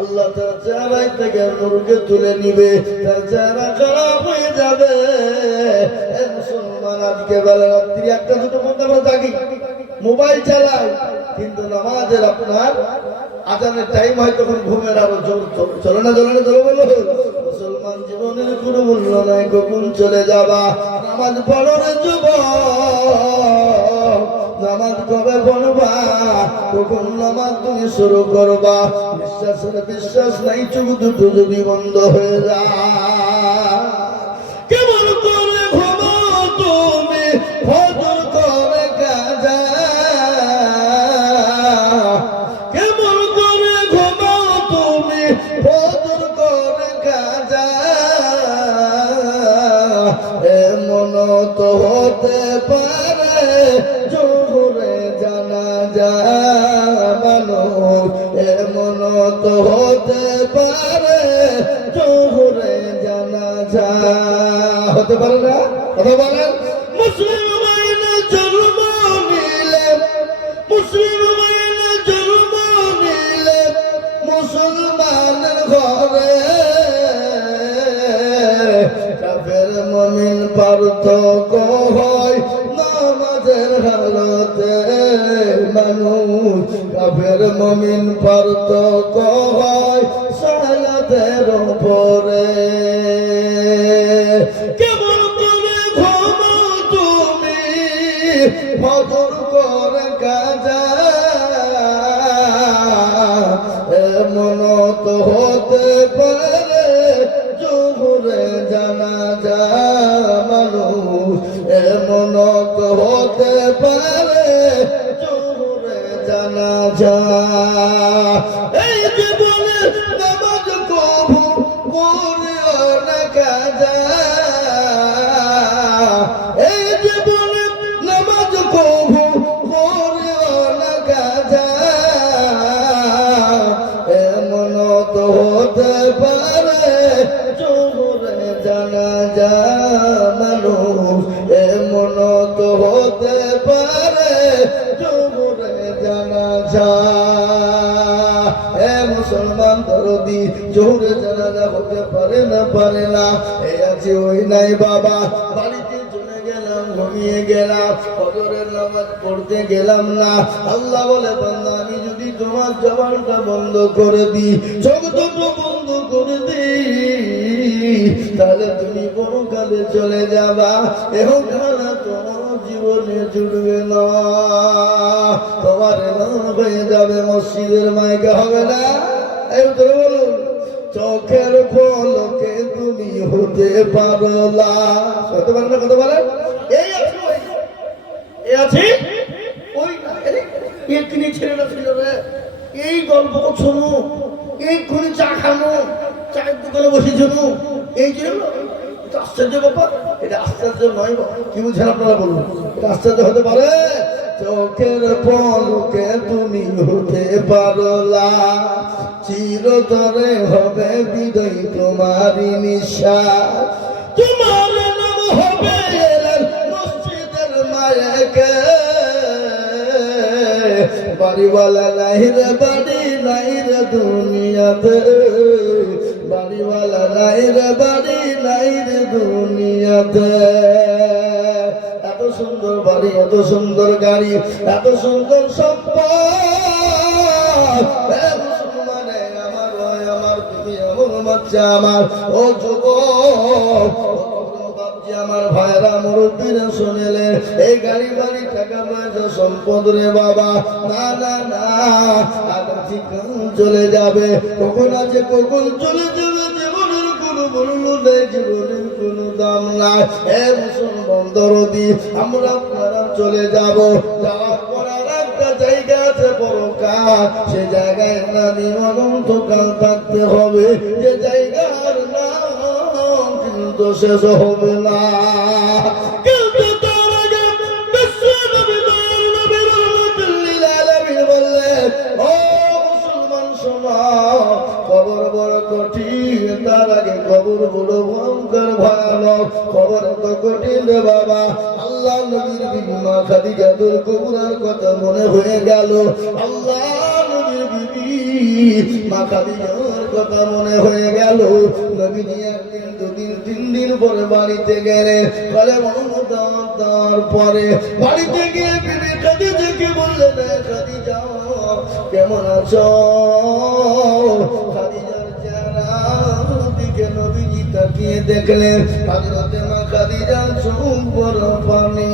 আল্লাহ তার চেহারায় থেকে নূরকে তুলে নিবে, তার চেহারা খারাপ হয়ে যাবে। মুসলমান আজকে বেলা রাত্রি 1-2 পর্যন্ত আমরা জাগি, মোবাইল চালাই, কিন্তু নামাজের আপনার আজানের টাইম হয় তখন ঘুমের আরো জোর চলে না, চলে না, চলে বলো। মুসলমান জীবনের কোনো মূল্য নাই, কখন চলে যাবা। নামাজ পড়ো রে যুবক, নামাজ কবে পড়বা, কখন নামাজ তুমি শুরু করবা। বিশ্বাসের বিশ্বাস নাই, চোখ দুটো যদি বন্ধ হয়ে যায়। কেমন করে ঘুমাও তুমি, ফজর করে কাজা, কেমন করে ঘুমাও তুমি, ফজর করে কাজা। এমন তো হতে পারে জোহরে জানাজা মানুষ, এমন তো হতে পারে জোহরে জানাজা, হতে পারে না? কথা বলেন। মুসলিম মাইনে জন্ম নিলে, মুসলিম মাইনে জন্ম নিলে মুসলমানের ঘরে, কাফের মুমিন পার্থক্য হয় নামাজের হালতে। মানুষ কাফের মুমিন পার্থক্য হয় সালাতের উপরে। কেমন করে ঘুমাও তুমি, ফজর করে কাজা, এমন তো হতে পারে জোহরে জানাজা মানুষ, এমন তো হতে পারে জোহরে জানাজা। এই জীবনে নামাজ কবু পড়িও না কাজা, এই জীবনে নামাজ কবু পড়িও না কাজা, এমন তো হতে পারে জোহরে জানাজা মানুষ, এমন তো হতে পারে জোহরে জানাজা। মুসলমান দরদি, জোহরে জানাজা হতে পারে না, পারে না। এই আছে ওই নাই বাবা, বাড়িতে চলে গেলাম, ঘুমিয়ে গেলাম, ফজরের নামাজ পড়তে গেলাম না। আল্লাহ বলে বান্দা, আমি যদি তোমার জবানটা বন্ধ করে দিই, চোখ দুটো বন্ধ করে দিই, তাহলে তুমি পরকালে চলে যাবা, এখন খানা তোমার জীবনে জুড়বে না, তোমার নাম হয়ে যাবে মসজিদের মাইকে, হবে না? এই উত্তরে বলুন। চোখের পলকে তুমি হতে পারো না, হতে পারো না, কথা বলেন। এই আছে ওই, এই আছে ওই, এক্ষুনি ছেলেটা ছিল রে, এই গল্প শোনো, এইক্ষুনি চা খানো, চায়ের দোকানে বসে শোনো, এই জন্য এটা আশ্চর্য ব্যাপার। এটা আশ্চর্য নয়, কি বুঝছেন আপনারা বলুন? এটা আশ্চর্য হতে পারে? চোখের পলকে তুমি হতে পারো না, চিরতরে হবে বিদায় তোমারই নিঃশ্বাস, তোমার নাম হবে মসজিদের মায়েকে। বাড়িওয়ালা নাই রে বাড়ি, নাই রে দুনিয়াতে, বাড়িওয়ালা নাই রে বাড়ি, নাই রে দুনিয়াতে। এত সুন্দর বাড়ি, এত সুন্দর গাড়ি, এত সুন্দর সম্পদ, মুসলমানে আমার ভাই, আমার তুমি, আমার বাচ্চা, আমার ও যুবক, আমার ভাইরা মুরব্বীরা শুনেলে, এই গাড়ি বাড়ি টাকা পয়সা সম্পদ রে বাবা, না না না, আগে ঠিক চলে যাবে, কখন আছে কখন চলে যাবে, জীবনের কোনো মূল্য নেই, জীবনের কোনো দাম নাই। এ মুসলমান দরদি, আমরা আপনারা চলে যাব, যাওয়ার পর আর একটা জায়গা আছে পরকাল, সে জায়গায় না অনন্তকাল থাকতে হবে, যে জায়গার নাম কিন্তু শেষ হবে না। কিন্তু তার আগে বিশ্ব নবী নবীর রহমাতুল্লিল আলামিন বললেন, ও মুসলমান শোনো, কবর বড় কঠিন, তার আগে কবর বড় ভয়ঙ্কর ভয়ানক, কবর তো কঠিন রে বাবা। আল্লাহ নবীর বিবি মা খাদিজাতুল কুবরার কথা মনে হয়ে গেল। আল্লাহ নবীর বিবি মা খাদিজার কথা মনে হয়ে গেল। নবীজি একদিন দুদিন তিন দিন পরে বাড়িতে গেলেন। বলে তারপরে বাড়িতে গিয়ে বিবি খাদিজাকে বললেন, খাদিজা কেমন আছো? খাদিজার চেহারার দিকে নবীজি তাকিয়ে দেখলেন হযরতে মা খাদিজার চোখ বড় পানি।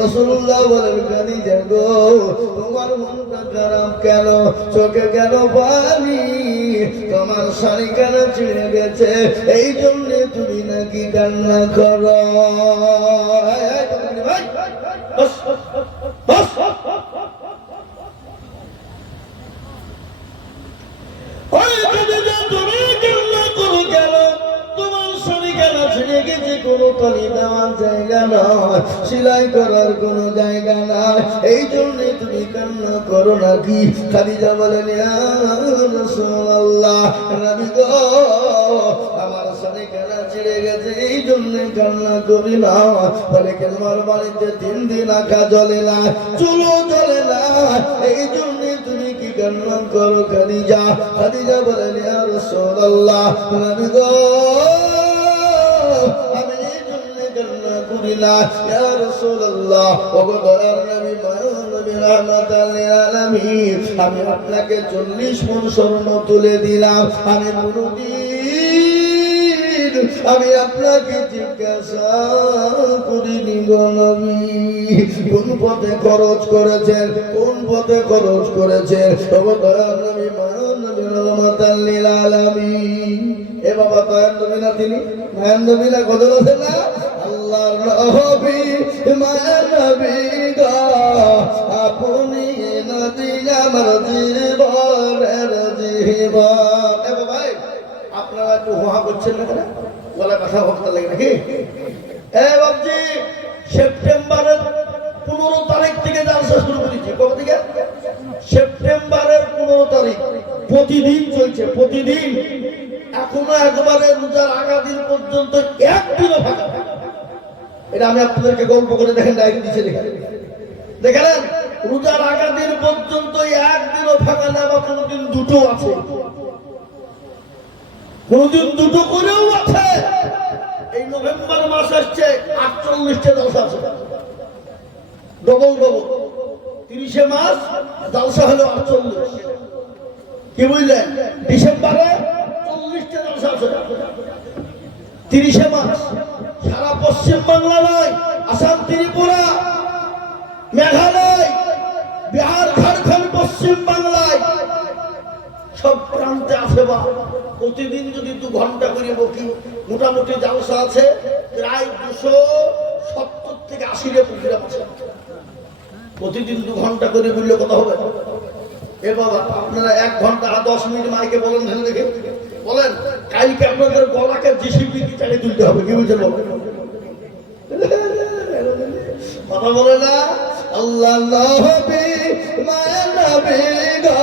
রাসূলুল্লাহ বলেন, খাদিজা গো তোমার মনটা খারাপ কেন? চোখে কেন পানি? তোমার শাড়ি কেন ছিঁড়ে গেছে? এই জন্য তুমি নাকি কান্না করো? কোনো তলি দেওয়ার জায়গা নয়, সেলাই করার কোনো জায়গা নয়, এই জন্য তুমি কান্না করো নাকি? খাদিজা বলেন, ইয়া রাসূলুল্লাহ, নবী গো আমার শাড়ি কেনা ছিঁড়ে গেছে, এই জন্য কান্না করি না। বলে তোমার বাড়িতে 3 দিন আঁকা জ্বলে না, চুলো জ্বলে না, এই জন্য তুমি কি কান্না করো খাদিজা? খাদিজা বলেন, ইয়া রাসূলুল্লাহ, নবী গো আমি এই জন্য কান্না করি না। ইয়া রাসূলুল্লাহ, ওগো দয়ার নবী, মায়ার নবী, রাহমাতাল লিল আলামিন, আমি আপনাকে 40 মণ স্বর্ণ তুলে দিলাম। আমি আমি আপনাকে জিজ্ঞাসা করিনি গো নবী, কোন পথে খরচ করেছেন, কোন পথে খরচ করেছেন? ওগো দয়ার নবী, মায়ার নবী, রাহমাতাল লিল আলামিন। এ বাবা দয়ার নবী না, তিনি মায়ার নবী না? কত আছে না? আল্লাহর নবী, মায়ার নবী গো আপনি নবী আমার জীবনের জীবন। এ বাবা আপনারা একটু হোহা করছেন না কেন? গলা কথা বলতে লাগে নাকি? এ বাবজি, সেপ্টেম্বরের 15 তারিখ থেকে জালসা শুরু করেছি। কবে থেকে? সেপ্টেম্বরের 15 তারিখ। প্রতিদিন চলছে, প্রতিদিন। এখনো একবারে রোজার আগা দিন পর্যন্ত একদিনও ফাঁকা। এটা আমি আপনাদেরকে গল্প করে দেখেন, ডায়েরি দিচ্ছে দেখেন, রোজার আগা দিন পর্যন্ত একদিনও ফাঁকা না, বা কোনোদিন দুটো আছে, কোনদিন দুটো করেও আছে। এই নভেম্বর মাস আসছে, 48টা জালসা আছে, ডবল ডবল। 30 মাস জালসা হলো 48, কি বুঝলেন? ডিসেম্বরে 40টা জালসা আছে, 30 মাস। সারা পশ্চিম বাংলা নয়, আসাম, ত্রিপুরা, মেঘালয়, বিহার, ঝাড়খণ্ড, পশ্চিম বাংলায় সব প্রান্তে আছে। বা প্রতিদিন যদি 2 ঘন্টা করে বকি, মোটামুটি জালসা আছে প্রায় 270 থেকে 80 প্রোগ্রাম আছে। প্রতিদিন 2 ঘন্টা করে বললে কত হবে? এ বাবা, আপনারা 1 ঘন্টা 10 মিনিট মাইকে বলেন, দেখে বলেন, কালকে আপনাদের গলাকে জিসিপি কি চালিয়ে তুলতে হবে, কি বুঝছেন? কথা বলে না? আল্লাহ নবী, মায়ার নবী গো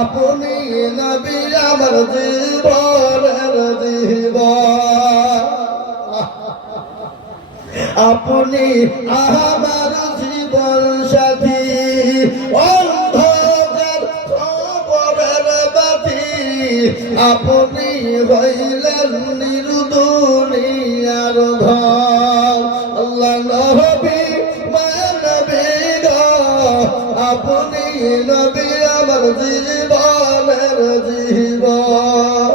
আপনি নবী আমার জীবনের জীবন, আপনি আমার জীবন সাথী, অন্ধকার খবরের বাতি, আপনি হইলেন নির্দুনিয়ার ধন। আল্লাহ নবী, মায়ার নবী গো আপনি নবী আমার জীবনের জীবন,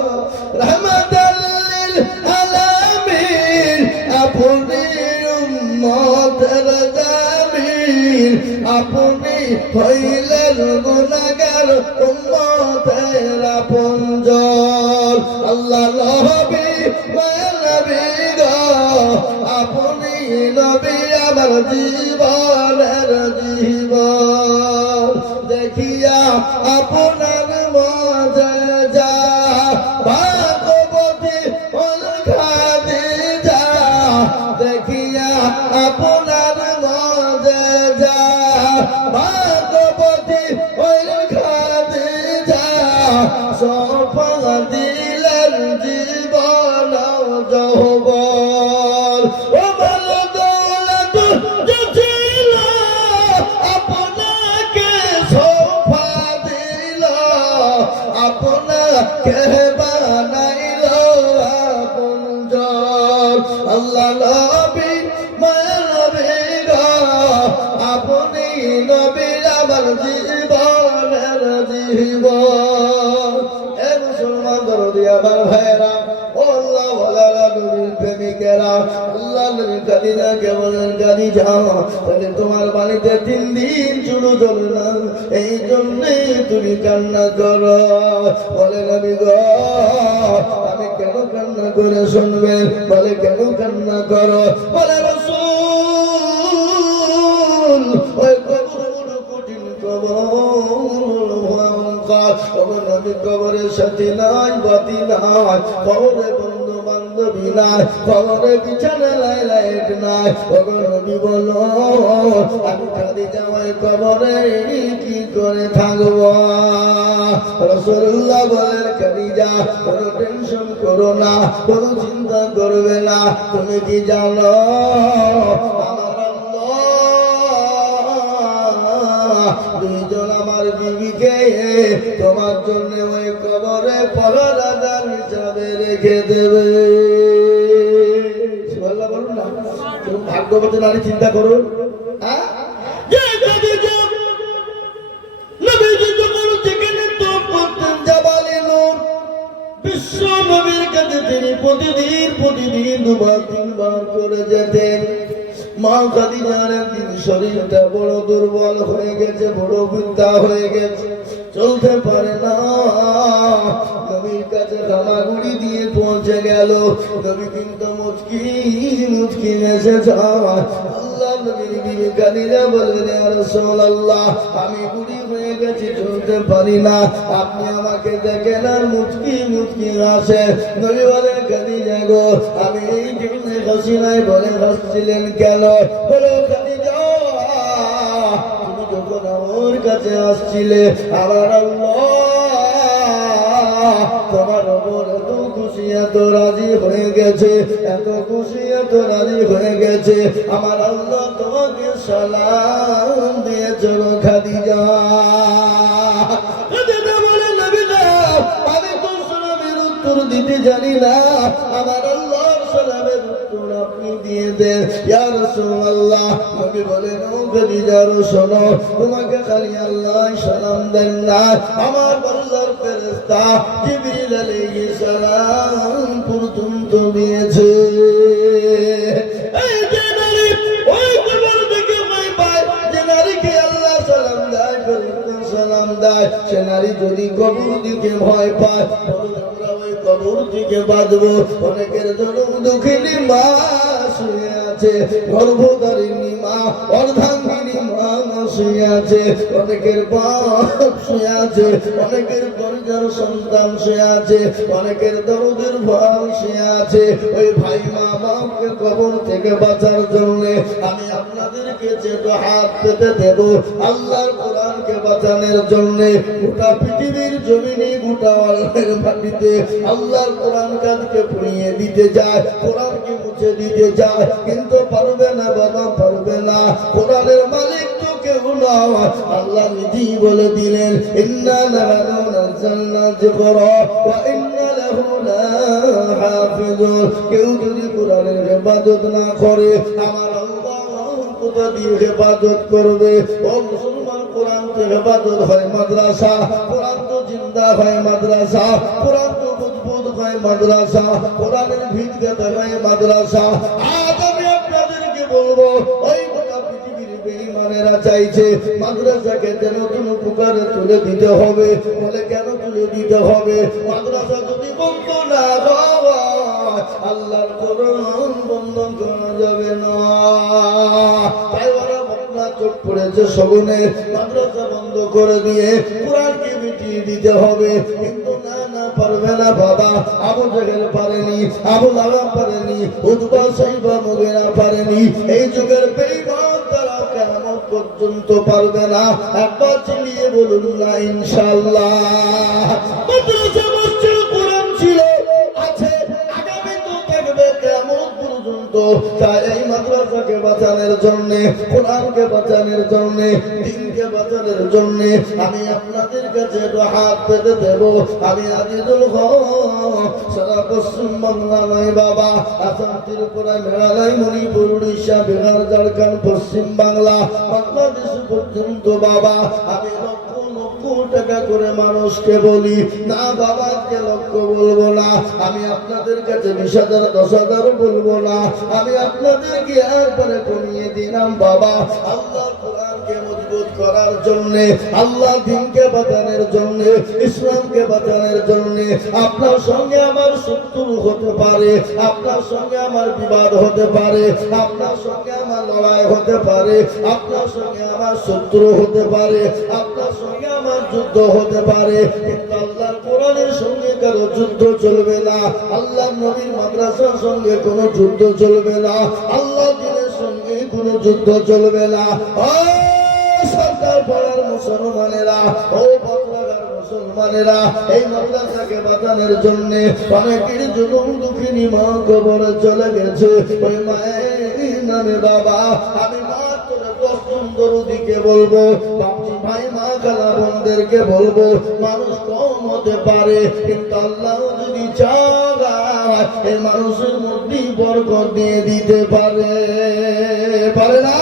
রাহমাতাল লিল আলামিন, আপনি উম্মতের জামিন, আপনি হইলেন গুনাহগার উম্মতের আপনজন। আল্লাহ নবী, মায়ার নবী গো আপনি নবী আমার জীবনের জীবন, দেখিয়া আপনার মুআজিজা ভাগবতী ওল খাদিজা, দেখিয়া আপনার মুআজিজা ভাগবতী ওল খাদিজা, সফা দিলেন জীবন যৌবন। ও দৌলত আপনাকে সোফা আপনাকে বানাইল আপনজন আল্লাহ নবী মানবী গো আপনি নবী আমার জীবনের জীবন এ মুসলমান দরদি আমার ভাইরা ও আল্লাহ ওয়ালা নবীর প্রেমিকেরা আল্লাহ নবী খাদিজাকে বলেন খাদিজা তাহলে তোমার বাড়িতে 3 দিন চুলো জ্বলে না এই জন্যে তুমি কান্না করো বলে নবী গো আমি কেন কান্না করে শুনবেন বলে কেন কান্না করো বলে রাসূল ওই কবর কঠিন কবর নবী কবরের সাথে নাই বাতি নাই কবরে বন্ধু বান্ধবী নাই কবরে বিছানা লাইট নাই কবর নবী বলো আমি খাদিজা ওই কবরে কি করে থাকবো রাসূলুল্লাহ বলেন খাদিজা কোনো টেনশন করো না কোনো চিন্তা করবে না তুমি কি জানো দুইজন আমার বিবিকে তোমার জন্য ওই কবরে পহরাদার হিসাবে রেখে দেবে বলুন না তুমি ভাগ্যবতী নারী চিন্তা করুন বিশ্ব নবীর কাছে তিনি প্রতিদিন 2-3 বার করে যেতেন মা খাদিজার একদিন শরীরটা বড় দুর্বল হয়ে গেছে বড় বৃদ্ধা হয়ে গেছে চলতে পারে না নবীর কাছে হামাগুড়ি দিয়ে পৌঁছে গেল নবী কিন্তু মুচকি এসে যায় আল্লাহ নবীর বিবি খাদিজা বললেন ইয়া রাসূলুল্লাহ আমি বুড়ি হয়ে গেছি চলতে পারি না আপনি আমাকে দেখেন আর মুচকি আসে নবী বলেন খাদিজা গো আমি এই জন্য হাসি নাই বলে হাসছিলেন কেন বলে খাদিজা তুমি যখন আমার কাছে আসছিলে আমার আল্লাহ তোমার উপর এত খুশি এত রাজি হয়ে গেছে এত খুশি এত রাজি হয়ে গেছে আমার আল্লাহ তোমাকে সালাম দিয়েছিল খাদিজা বলে নবী আমি তো সালামের উত্তর দিতে জানি না আমার আল্লাহর সালামের উত্তর আপনি দিয়ে দেন ইয়া রাসূলুল্লাহ নবী বলেন ও খাদিজা শোনো তোমাকে খালি আল্লাহ সালাম দেন না আমার আল্লাহর ফেরেশতা জিবরিল আলাইহিস সালাম পর্যন্ত দিয়েছে এই যে নারী ওই কবর থেকে ভয় পায় যে নারীকে আল্লাহ সালাম দেয় ফেরেশতা সালাম দেয় সে নারী যদি কবর দিকে ভয় পায় আমরা ওই কবর থেকে বাঁচবো অনেকের জনম দুঃখিনী মা শুয়ে আছে গর্ভধারিণী মা অর্ধাঙ্গিনী মা শুয়ে আছে অনেকের বাপ শুয়ে আছে অনেকের পরিবার সন্তান শুয়ে আছে অনেকের দরদের ভাই শুয়ে আছে ওই ভাই মা বাপকে কবর থেকে বাঁচার জন্য আমি আপনাদেরকে যে হাত পেতে দেব আল্লাহর কোরআনকে বাঁচানোর জন্য গোটা পৃথিবীর জমিনে গোটা আল্লাহর মাটিতে আল্লাহর কোরআন কাজকে পুড়িয়ে দিতে যায় কোরআনকে মুছে দিতে যায় কিন্তু পারবে না বাবা পারবে না কোরআনের মালিক তো কেউ নয় আল্লাহ নিজেই বলে দিলেন ইন্না নাহনু নাযালনা যিকরা ওয়া ইন্না লাহু লাহাফিজুন কেউ যদি কোরআনের ইবাদত না করে আমার আল্লাহ কোথা দিয়ে ইবাদত করবে ও মুসলমান কোরআন তো ইবাদত হয় মাদ্রাসা কোরআন তো জিন্দা হয় মাদ্রাসা কোরআন তো মজবুত হয় মাদ্রাসা কোরআনের ভিত গাঁথা হয় মাদ্রাসা আজ আমি আপনাদেরকে বলবো ওই গোটা পৃথিবীর বেঈমানেরা চাইছে মাদ্রাসাকে যেন কোনো প্রকারে তুলে দিতে হবে বলে কেন তুলে দিতে হবে মাদ্রাসা যদি বন্ধ না হয় আল্লাহর কোরআন বন্ধ করা যাবে না তাই ওরা বন্যা চোখ পড়েছে সগুনে মাদ্রাসা বন্ধ করে দিয়ে কোরআনকে মিটিয়ে দিতে হবে কিন্তু না পারবে না বাবা আবু জেহেল পারেনি আবু লাহাব পারেনি উতবা সাইবা মুগীরা পারেনি এই যুগের বেঈমান তারা কিয়ামত পর্যন্ত পারবে না একবার চিল্লিয়ে বলুন না ইনশাআল্লাহ মাদ্রাসা মসজিদ কোরআন ছিল আছে আগামী তো থাকবে কিয়ামত পর্যন্ত তাই এই মাদ্রাসাকে বাঁচানোর জন্য কোরআনকে বাঁচানোর জন্য দ্বীনকে বাঁচানোর জন্য আমি আপনাদের কাছে একটু হাত পেতে দেব। আমি আজিজুল হক, সারা পশ্চিম বাংলা নয় বাবা, আসাম, ত্রিপুরা, মেঘালয়, মণিপুর, উড়িষ্যা, বিহার, ঝাড়খণ্ড, পশ্চিম বাংলা, বাংলাদেশ পর্যন্ত বাবা আমি লক্ষ লক্ষ টাকা করে মানুষকে বলি না বাবা, আজকে লক্ষ বলবো না, আমি আপনাদের কাছে 20,000 10,000 বলবো না, আমি আপনাদেরকে একবারে কমিয়ে দিলাম বাবা। আল্লাহ কোরআনকে মজবুত করার জন্য, আল্লাহ দ্বীনকে বাঁচানোর জন্য, ইসলামকে বাঁচানোর জন্য আপনার সঙ্গে আমার শত্রু হতে পারে, আপনার সঙ্গে আমার বিবাদ হতে পারে, আপনার সঙ্গে আমার লড়াই হতে পারে, আপনার সঙ্গে আমার শত্রু হতে পারে, আপনার সঙ্গে আমার যুদ্ধ হতে পারে, কিন্তু আল্লাহর কোরআনের সঙ্গে কারো যুদ্ধ চলবে না, আল্লাহ নবীর মাদ্রাসার সঙ্গে কোনো যুদ্ধ চলবে না, আল্লাহ দ্বীনের সঙ্গে কোনো যুদ্ধ চলবে না। সরকার পাড়ার মুসলমানেরা, ও বদলাগার মুসলমানেরা, এই মাদ্রাসাকে বাঁচানোর জন্য অনেকের জুলুম দুঃখিনী মা কবরে চলে গেছে, ওই মায়ের নামে বাবা আমি মাত্র 10 জন দরুদিকে বলবো, বাপজি ভাই মা খালা বোনদেরকে বলবো, মানুষ কম হতে পারে কিন্তু আল্লাহ যদি চায় এই মানুষের মধ্যে বরকত দিয়ে দিতে পারে, পারে না?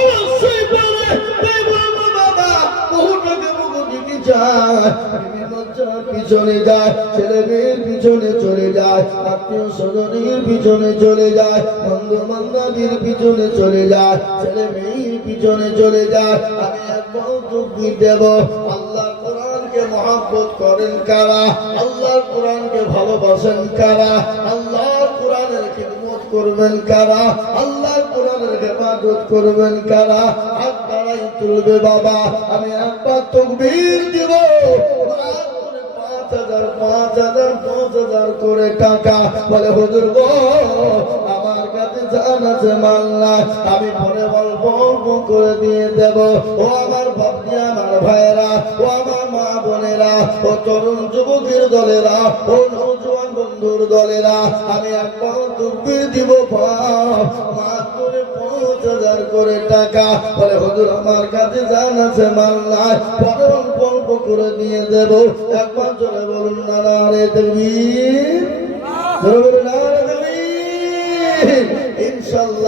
অবশ্যই পারে। পিছনে যায়, ছেলে মেয়ের পিছনে চলে যায়, আত্মীয় স্বজনের পিছনে চলে যায়, বন্ধু বান্ধবের পিছনে চলে যায়, ছেলে মেয়ের পিছনে চলে যায়। আমি একবার তাকবীর দেব। আল্লাহ কোরআনকে মহব্বত করেন কারা? আল্লাহর কোরআনকে ভালোবাসেন কারা? আল্লাহর কোরআনের খিদমত করবেন কারা? আল্লাহর কোরআনের হেফাজত করবেন কারা? হাত বাড়াই তুলবে বাবা, আমি একবার তাকবীর দিব। 5,000 করে টাকা বলে হুজুর গো আমার কাছে জান আছে মাল নাই, আমি পরে অল্প অল্প করে দিয়ে দেব। ও আমার ভাবছি, আমার ভাইয়েরা, ও আমার মা বোনেরা, ও তরুণ যুবকের দলেরা, ও নওজোয়ান বন্ধুর দলেরা, আমি একবার তাকবীর দিব। মাত্র 5,000 করে টাকা বলে হুজুর আমার কাছে জান আছে মাল নাই, পরে অল্প অল্প করে দিয়ে দেব। একবার জোরে বলুন নারে তাকবীর, জোরে বলুন নারে তাকবীর। ইনশাআল্লাহ।